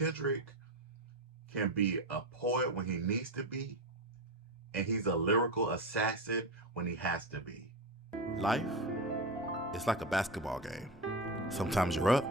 Kendrick can be a poet when he needs to be, and he's a lyrical assassin when he has to be. Life is like a basketball game. Sometimes you're up,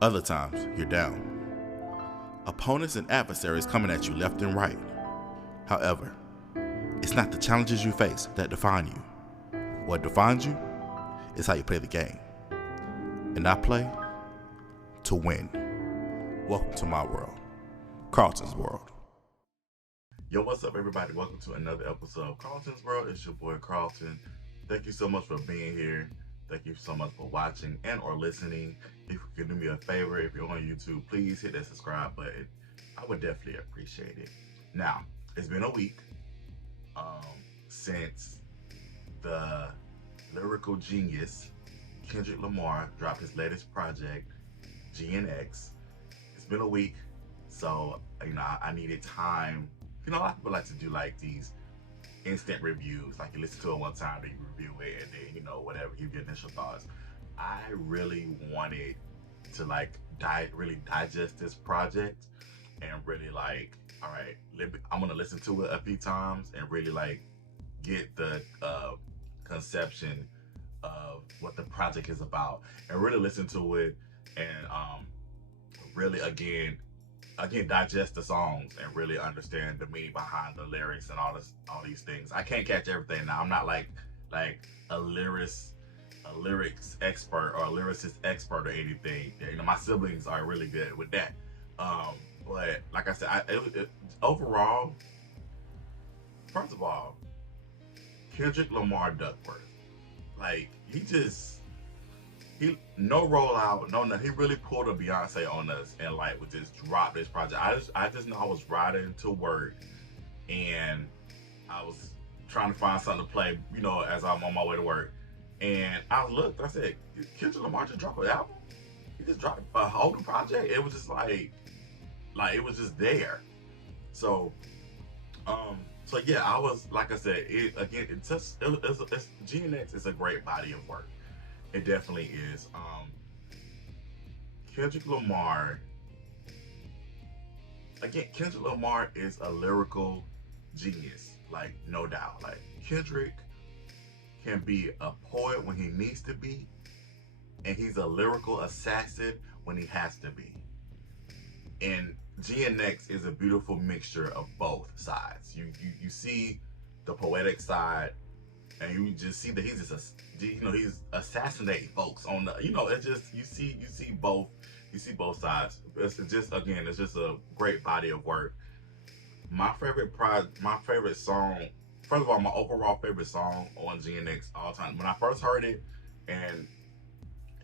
other times you're down. Opponents and adversaries coming at you left and right. However, it's not the challenges you face that define you. What defines you is how you play the game. And I play to win. Welcome to my world, Carlton's world. Yo, what's up, everybody? Welcome to another episode of Carlton's World. It's your boy Carlton. Thank you so much for being here. Thank you so much for watching and or listening. If you could do me a favor, if you're on YouTube, please hit that subscribe button. I would definitely appreciate it. Now, it's been a week since the lyrical genius Kendrick Lamar dropped his latest project, GNX. It's been a week, so I needed time. A lot of people like to do like these instant reviews, like you listen to it one time, then you review it, and then whatever, give your initial thoughts. I really wanted to really digest this project and really all right, I'm gonna listen to it a few times and really get the conception of what the project is about, and really listen to it and really again digest the songs and really understand the meaning behind the lyrics and all these things. I can't catch everything now. I'm not like a lyrics expert or a lyricist expert or anything. My siblings are really good with that. But like I said, overall, first of all, Kendrick Lamar Duckworth, he no rollout, no nothing. He really pulled a Beyonce on us and would just drop this project. I just know I was riding to work and I was trying to find something to play, as I'm on my way to work. And I looked, I said, Kendrick Lamar just dropped an album? He just dropped a whole new project? It was just it was just there. So yeah, I was, like I said, GNX is a great body of work. It definitely is. Kendrick Lamar is a lyrical genius, no doubt. Kendrick can be a poet when he needs to be, and he's a lyrical assassin when he has to be. And GNX is a beautiful mixture of both sides. You see the poetic side, and you just see that he's just he's assassinating folks on the it just you see both sides. It's just a great body of work. My favorite song, first of all, my overall favorite song on GNX all time, when I first heard it, and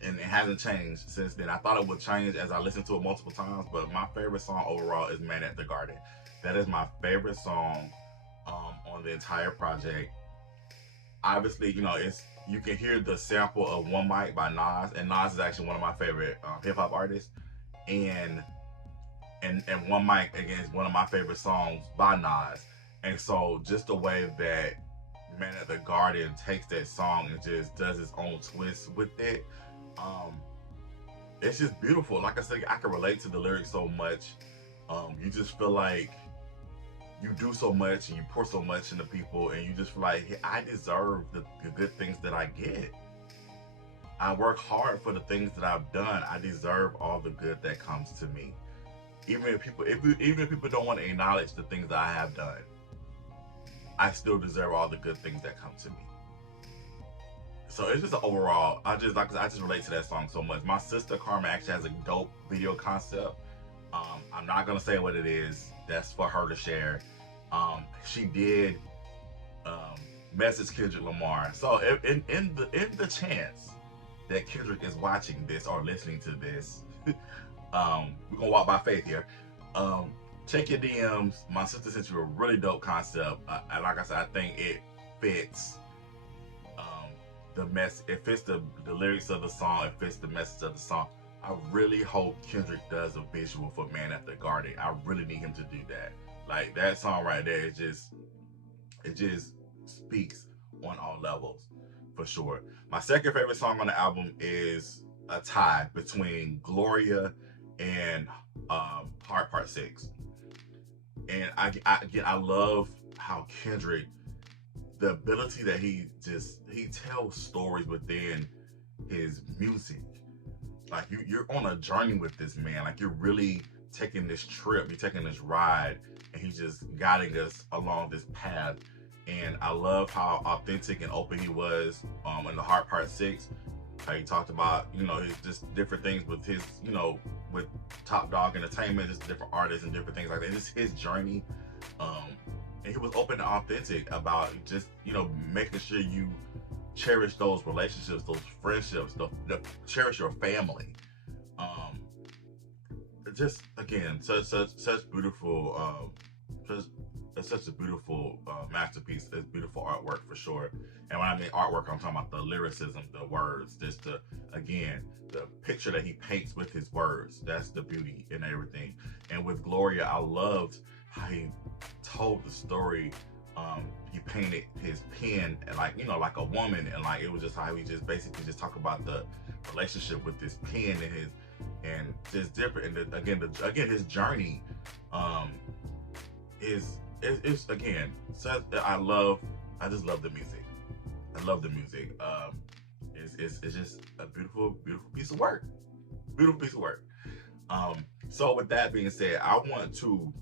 it hasn't changed since then. I thought it would change as I listened to it multiple times, but my favorite song overall is Man at the Garden. That is my favorite song on the entire project. Obviously, you can hear the sample of One Mic by Nas, and Nas is actually one of my favorite hip-hop artists, and One Mic, again, is one of my favorite songs by Nas. And so just the way that Man at the Garden takes that song and just does its own twist with it, it's just beautiful. Like I said, I can relate to the lyrics so much. You just feel like you do so much and you pour so much into people, and you just feel like, hey, I deserve the good things that I get. I work hard for the things that I've done. I deserve all the good that comes to me. Even if people don't want to acknowledge the things that I have done, I still deserve all the good things that come to me. So it's just overall, I just relate to that song so much. My sister Karma actually has a dope video concept. I'm not gonna say what it is. That's for her to share. She did message Kendrick Lamar. So in the chance that Kendrick is watching this or listening to this, we're gonna walk by faith here. Check your DMs. My sister sent you a really dope concept. And like I said, I think it fits it fits the lyrics of the song, it fits the message of the song. I really hope Kendrick does a visual for Man at the Garden. I really need him to do that. That song right there, it just speaks on all levels, for sure. My second favorite song on the album is a tie between Gloria and Heart Part 6. And again, I love how Kendrick, the ability that he tells stories within his music. Like you're on a journey with this man. Like you're really taking this trip, you're taking this ride, and he's just guiding us along this path. And I love how authentic and open he was in the Heart Part 6. How he talked about, his just different things with his, with Top Dog Entertainment, just different artists and different things like that. Just his journey. And he was open and authentic about just, making sure you cherish those relationships, those friendships, cherish your family. Just again, such beautiful, such a beautiful masterpiece. It's beautiful artwork for sure. And when I mean artwork, I'm talking about the lyricism, the words, just the picture that he paints with his words. That's the beauty in everything. And with Gloria, I loved how he told the story. He painted his pen and like a woman, and like it was just how he just basically just talked about the relationship with this pen and just different. And again his journey is again. So I just love the music. I love the music. It's just a beautiful piece of work. Beautiful piece of work. So with that being said, I want to.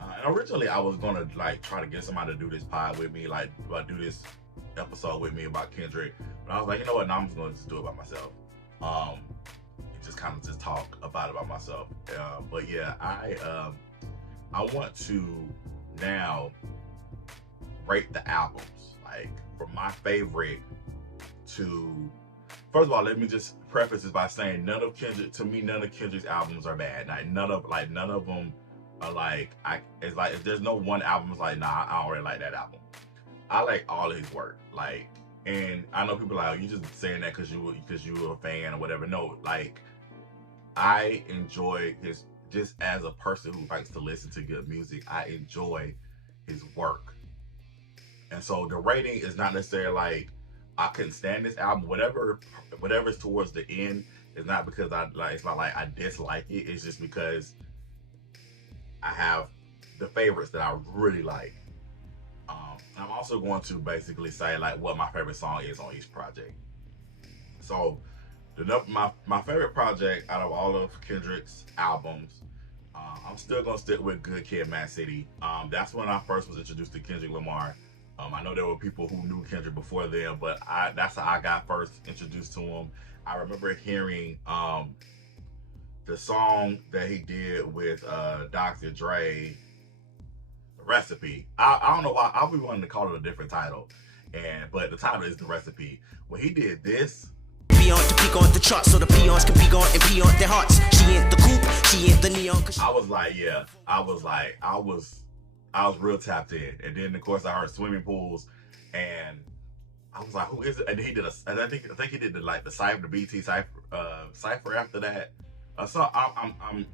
And originally, I was gonna like try to get somebody to do this pod with me, like do this episode with me about Kendrick. But I was like, you know what? Now I'm just gonna just do it by myself. Just kind of just talk about it by myself. But yeah, I want to now rate the albums, like from my favorite to. First of all, let me just preface this by saying none of Kendrick's albums are bad. Like none of them are like it's like if there's no one album it's like nah, I don't really like that album. I like all of his work. Like, and I know people are like, oh, you just saying that because you were a fan or whatever. No, like I enjoy his, just as a person who likes to listen to good music, I enjoy his work. And so the rating is not necessarily like I couldn't stand this album. Whatever's towards the end is not because it's not like I dislike it. It's just because I have the favorites that I really like. I'm also going to basically say like what my favorite song is on each project. So my favorite project out of all of Kendrick's albums, I'm still gonna stick with Good Kid, Mad City. That's when I first was introduced to Kendrick Lamar. I know there were people who knew Kendrick before then, but that's how I got first introduced to him. I remember hearing the song that he did with Dr. Dre, Recipe. I don't know why I'll be wanting to call it a different title, but the title is The Recipe. When he did this, beyond to peak on the charts so the peons can peek on and pee on their hearts. She ain't the coupe, she ain't the neon. I was like, yeah, I was real tapped in. And then of course I heard Swimming Pools, and I was like, who is it? And he did and I think he did the BT cipher after that. So I'm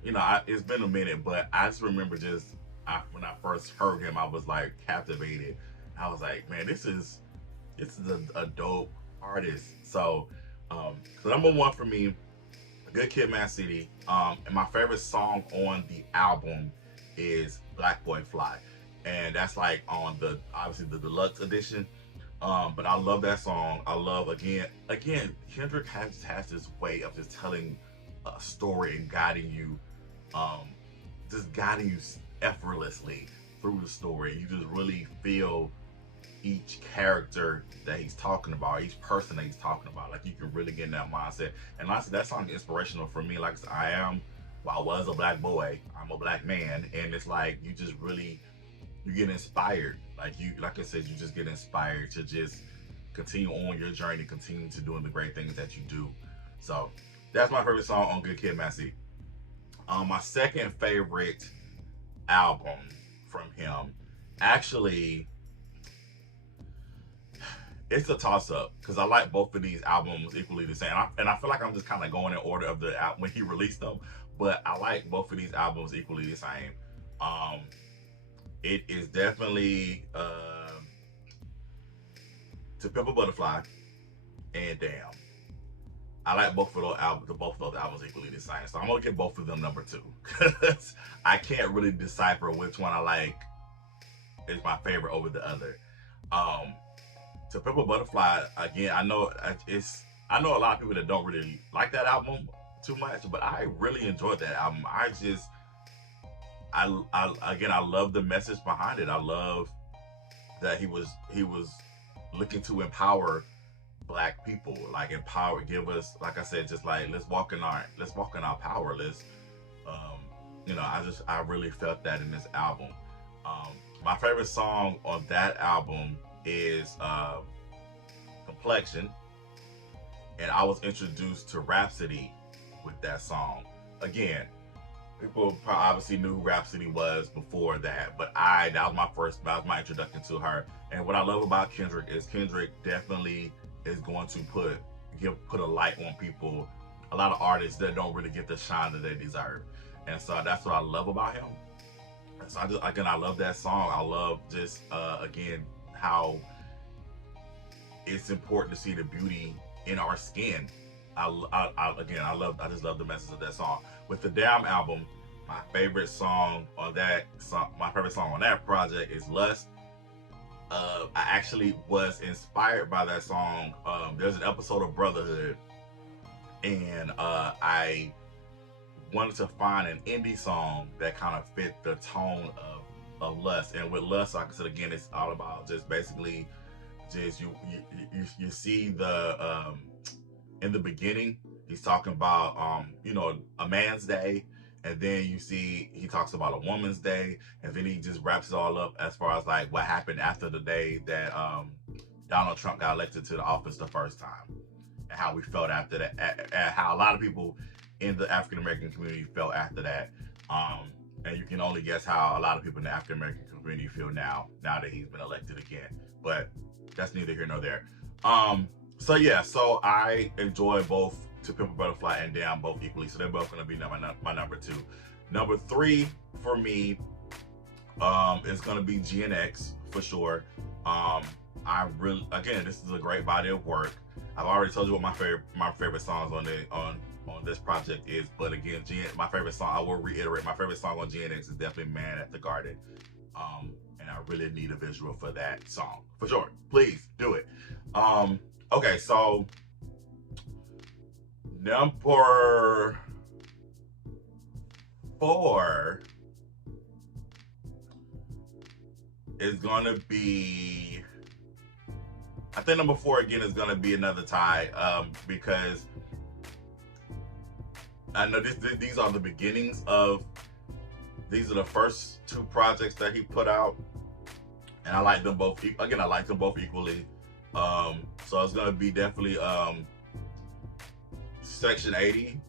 it's been a minute, but I just remember when I first heard him, I was like captivated. I was like, man, this is a dope artist. So number one for me, Good Kid, Mad City. And my favorite song on the album is Black Boy Fly, and that's like on obviously the deluxe edition. But I love that song. I love again Kendrick has this way of just telling a story and guiding you effortlessly through the story. You just really feel each character that he's talking about, each person that he's talking about. Like you can really get in that mindset. And honestly, that song is inspirational for me. Like I was a black boy, I'm a black man, and it's like you get inspired. Like I said, you just get inspired to just continue on your journey, continue to doing the great things that you do. So that's my favorite song on Good Kid, Mad City. My second favorite album from him, actually, it's a toss-up because I like both of these albums equally the same. And I feel like I'm just kind of going in order of when he released them, but I like both of these albums equally the same. It is definitely To Pimp a Butterfly and Damn. I like both of those albums equally the same. So I'm gonna give both of them number 2 because I can't really decipher which one I like is my favorite over the other. To Pimp a Butterfly, again, I know a lot of people that don't really like that album too much, but I really enjoyed that album. I love the message behind it. I love that he was looking to empower Black people, like give us, like I said, just like let's walk in our power. I really felt that in this album. My favorite song on that album is Complexion, and I was introduced to Rhapsody with that song. Again, people obviously knew who Rhapsody was before that, but that was my introduction to her. And what I love about Kendrick is Kendrick definitely is going to put a light on people, a lot of artists that don't really get the shine that they deserve. And so that's what I love about him. And so I love that song. I love just again how it's important to see the beauty in our skin. I just love the message of that song. With the Damn album, my favorite song on that project is Lust. I actually was inspired by that song. There's an episode of Brotherhood, and I wanted to find an indie song that kind of fit the tone of Lust. And with Lust, like I said again, it's all about just basically just you see the in the beginning he's talking about a man's day, and then you see he talks about a woman's day, and then he just wraps it all up as far as like what happened after the day that Donald Trump got elected to the office the first time, and how we felt after that, and how a lot of people in the African American community felt after that. And you can only guess how a lot of people in the African American community feel now that he's been elected again. But that's neither here nor there. So I enjoy both To Pimp a Butterfly and Damn both equally. So they're both going to be my number 2. Number 3 for me is going to be GNX for sure. This is a great body of work. I've already told you what my favorite songs on this project is, but again, my favorite song, I will reiterate, my favorite song on GNX is definitely Man at the Garden. And I really need a visual for that song for sure. Please do it. Okay, so number 4 is gonna be, I think number 4 again is gonna be another tie, because I know these are the beginnings of, these are the first 2 projects that he put out, and I like them both. Again, I like them both equally. So it's gonna be definitely Section 80.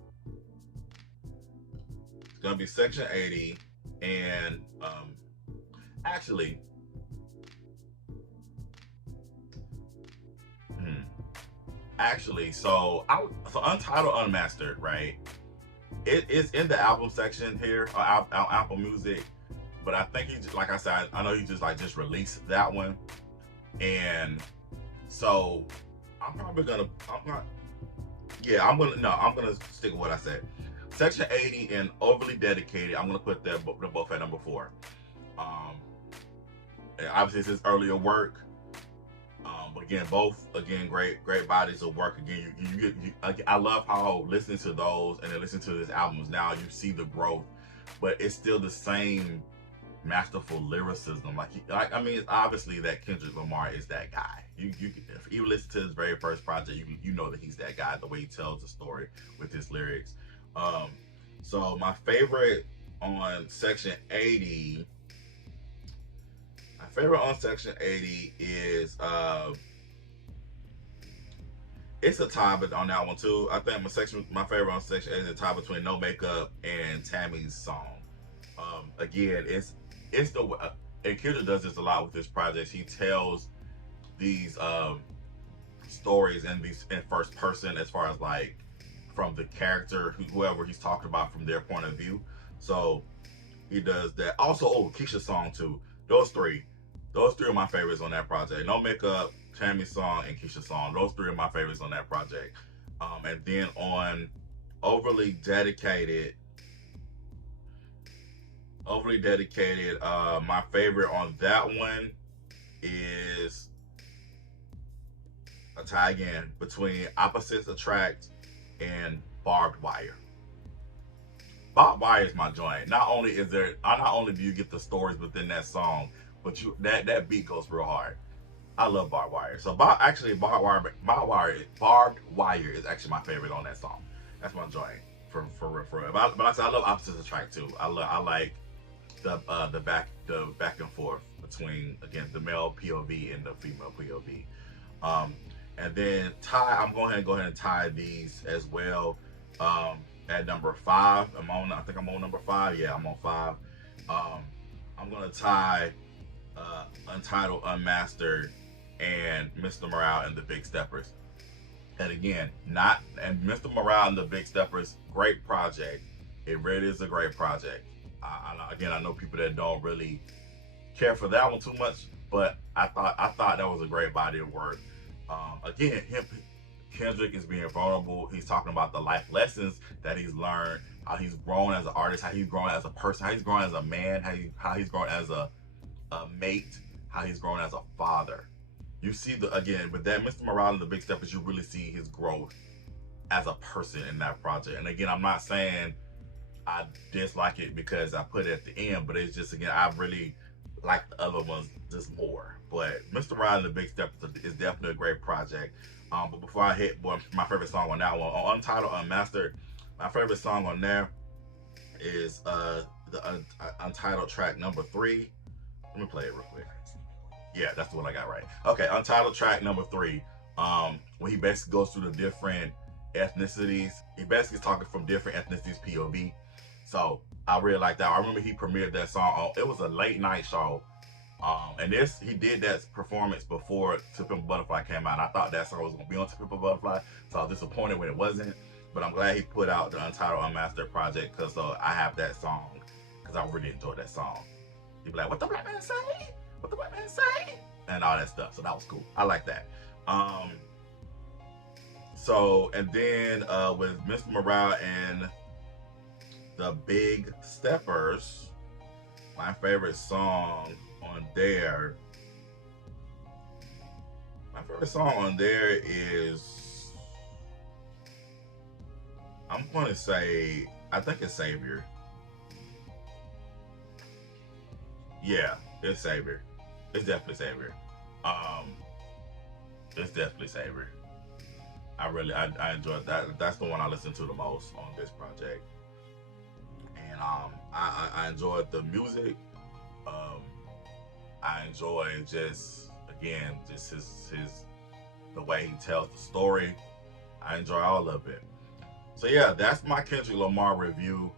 It's gonna be Section 80, and so Untitled Unmastered, right? It is in the album section here on Apple Music, but I think like I said, I know he just released that one, and so I'm gonna stick with what I said. Section 80 and Overly Dedicated, I'm gonna put them both at number 4. And obviously it's his earlier work, but again, both great bodies of work. Again, I love how listening to those and then listening to his albums now, you see the growth, but it's still the same masterful lyricism. It's obviously that Kendrick Lamar is that guy. If you listen to his very first project, you know that he's that guy, the way he tells the story with his lyrics. So my favorite on Section 80, is it's a tie, but on that one too. I think my favorite on Section 80 is a tie between No Makeup and Tammy's song. Again, it's the, and Kendrick does this a lot with his projects. He tells these stories in first person, as far as like from the character, whoever he's talking about, from their point of view. So he does that. Also, Keisha's song too. Those three are my favorites on that project. No Makeup, Tammy's song, and Keisha's song. Those 3 are my favorites on that project. And then on overly dedicated, my favorite on that one is a tie again between Opposites Attract and Barbed Wire. Barbed Wire is my joint. Not only do you get the stories within that song, but that beat goes real hard. I love Barbed Wire. So Barbed Wire is actually my favorite on that song. That's my joint for real. But like I said, I love Opposites Attract too. I like the back and forth between, again, the male POV and the female POV. And then I'm going to go ahead and tie these as well. At number 5, I think I'm on number 5. Yeah, I'm on 5. I'm gonna tie Untitled, Unmastered, and Mr. Morale and the Big Steppers. And again, Mr. Morale and the Big Steppers, great project. It really is a great project. I know people that don't really care for that one too much, but I thought that was a great body of work. Again, Kendrick is being vulnerable. He's talking about the life lessons that he's learned, how he's grown as an artist, how he's grown as a person, how he's grown as a man, how he's grown as a mate, how he's grown as a father. You see again, with that Mr. Morale and the Big Steppers, you really see his growth as a person in that project. And again, I'm not saying I dislike it because I put it at the end, but it's just, again, I really like the other ones just more. But Mr. Morale and the Big Steppers is definitely a great project. But before I hit my favorite song on that one, on Untitled, Unmastered, my favorite song on there is the Untitled track number 3. Let me play it real quick. Yeah, that's the one I got right. Okay, Untitled track number 3. When he basically goes through the different ethnicities. He basically is talking from different ethnicities POV. So I really like that. I remember he premiered that song it was a late night show. And he did that performance before To Pimp a Butterfly came out. I thought that song was going to be on To Pimp a Butterfly, so I was disappointed when it wasn't. But I'm glad he put out the Untitled, Unmastered project, because I have that song, because I really enjoyed that song. You'd be like, what the black man say? What the black man say? And all that stuff. So that was cool. I like that. And then with Mr. Morale and the Big Steppers, my favorite song on there is, I'm going to say, I think it's Savior. Yeah, it's Savior. It's definitely Savior. It's definitely Savior. I enjoyed that. That's the one I listened to the most on this project. And I enjoyed the music. I enjoy just the way he tells the story. I enjoy all of it. So yeah, that's my Kendrick Lamar review.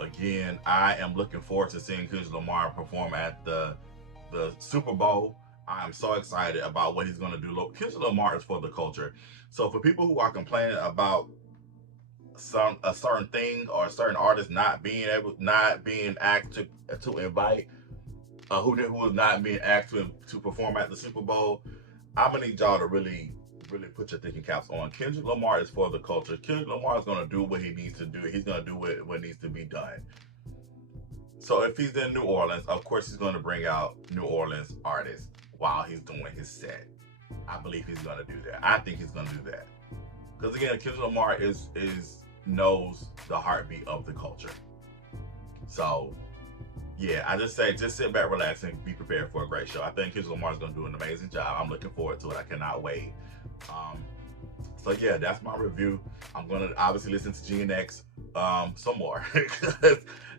Again, I am looking forward to seeing Kendrick Lamar perform at the Super Bowl. I am so excited about what he's going to do. Look, Kendrick Lamar is for the culture. So for people who are complaining about a certain thing or a certain artist not being asked to invite, who is not being asked to perform at the Super Bowl, I'm gonna need y'all to really put your thinking caps on. Kendrick Lamar is for the culture. Kendrick Lamar is gonna do what he needs to do. He's gonna do what needs to be done. So if he's in New Orleans, of course he's gonna bring out New Orleans artists while he's doing his set. I believe he's gonna do that. I think he's gonna do that. Because again, Kendrick Lamar knows the heartbeat of the culture. So yeah, I just say, just sit back, relax, and be prepared for a great show. I think Kendrick Lamar is going to do an amazing job. I'm looking forward to it. I cannot wait. So yeah, that's my review. I'm going to obviously listen to GNX some more. Because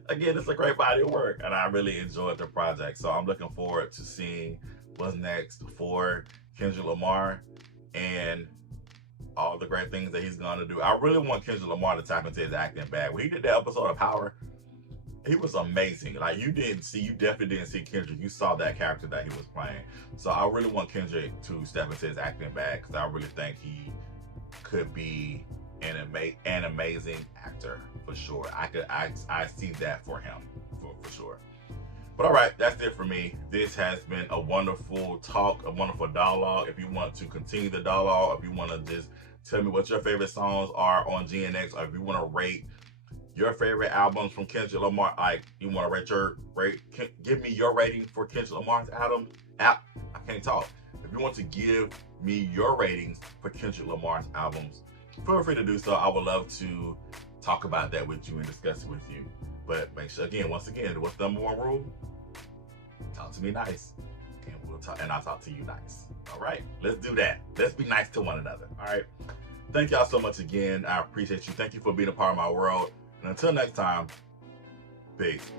again, it's a great body of work, and I really enjoyed the project. So I'm looking forward to seeing what's next for Kendrick Lamar and all the great things that he's going to do. I really want Kendrick Lamar to tap into his acting bag. When he did the episode of Power, he was amazing. Like, you definitely didn't see Kendrick. You saw that character that he was playing. So I really want Kendrick to step into his acting bag, because I really think he could be an amazing actor for sure. I see that for him for sure. But all right, that's it for me. This has been a wonderful talk, a wonderful dialogue. If you want to continue the dialogue, if you want to just tell me what your favorite songs are on GNX, or if you want to rate your favorite albums from Kendrick Lamar, like you want to give me your rating for Kendrick Lamar's album. I can't talk. If you want to give me your ratings for Kendrick Lamar's albums, feel free to do so. I would love to talk about that with you and discuss it with you. But make sure, once again, what's the number one rule? Talk to me nice, and I'll talk to you nice. All right, let's do that. Let's be nice to one another. All right. Thank y'all so much again. I appreciate you. Thank you for being a part of my world. And until next time, peace.